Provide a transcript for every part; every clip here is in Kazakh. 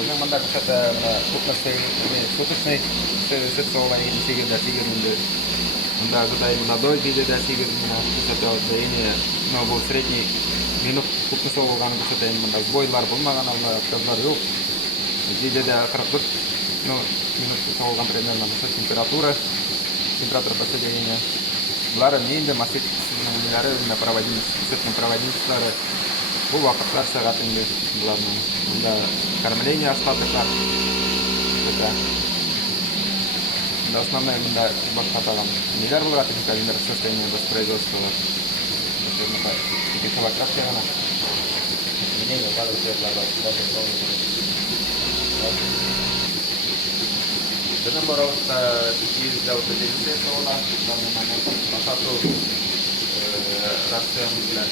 Bizning mында кышата көп нәрсе суточный сетсовый сигирда сигиринде. Мында Кытай мында дой биде да сигиринде кышата дейне, но бу средний минут купны соолган кышата мында сбойлар булмаган отказлар жок. Биде да 44 ну минут соолган примерно температура посредения. Булар менде масет неләре на проводимость, сетның проводимостлары bu вакытлар сәгатендә буларның. Монда кормление остатоклар. Да основное монда башка тагын ниләр булырга техникалар состояние воспроизводства. Техникалар красивана. Мнение падает Dengan baru isi jauh dari sekolah, dan mana satu rasa yang bilang,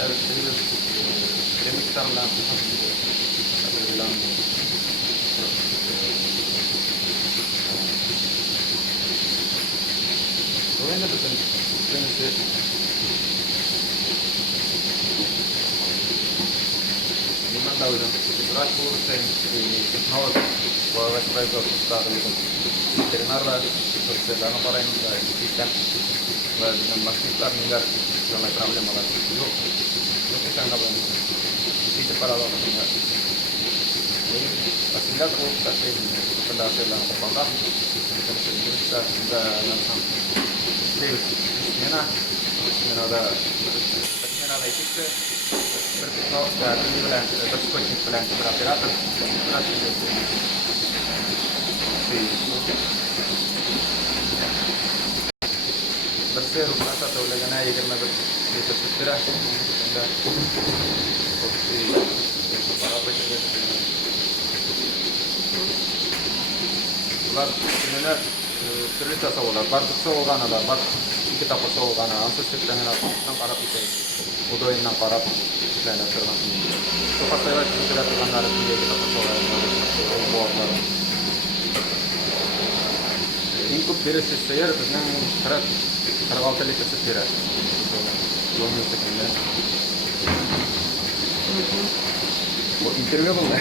harus serius, remix karena ada bilang, orang itu kan, gimana tahu itu, terakhir saya ini teknologi. Воспроизводство статуса ветеринарда социального параметра систем масштаб нигар самая проблема была ну это как бы сидя параллельно а всегда было так когда все на попала потому что это да на самом деле смена да эффекты но да не вариант это скотчный вариант оператор Berseru rasa tahu lagi naik karena bisa bergerak dan opsi para pekerja Ular sebenarnya cerita soal bar soal ada bar kita soal ansos kita hendak nang para kita udah nang para kita hendak termasuk so pasti lagi kita akan ada kita soal buat Инкуб бересі сәйер біздің 46 литр сүт береді. Жолмен секенде. Интервью болды.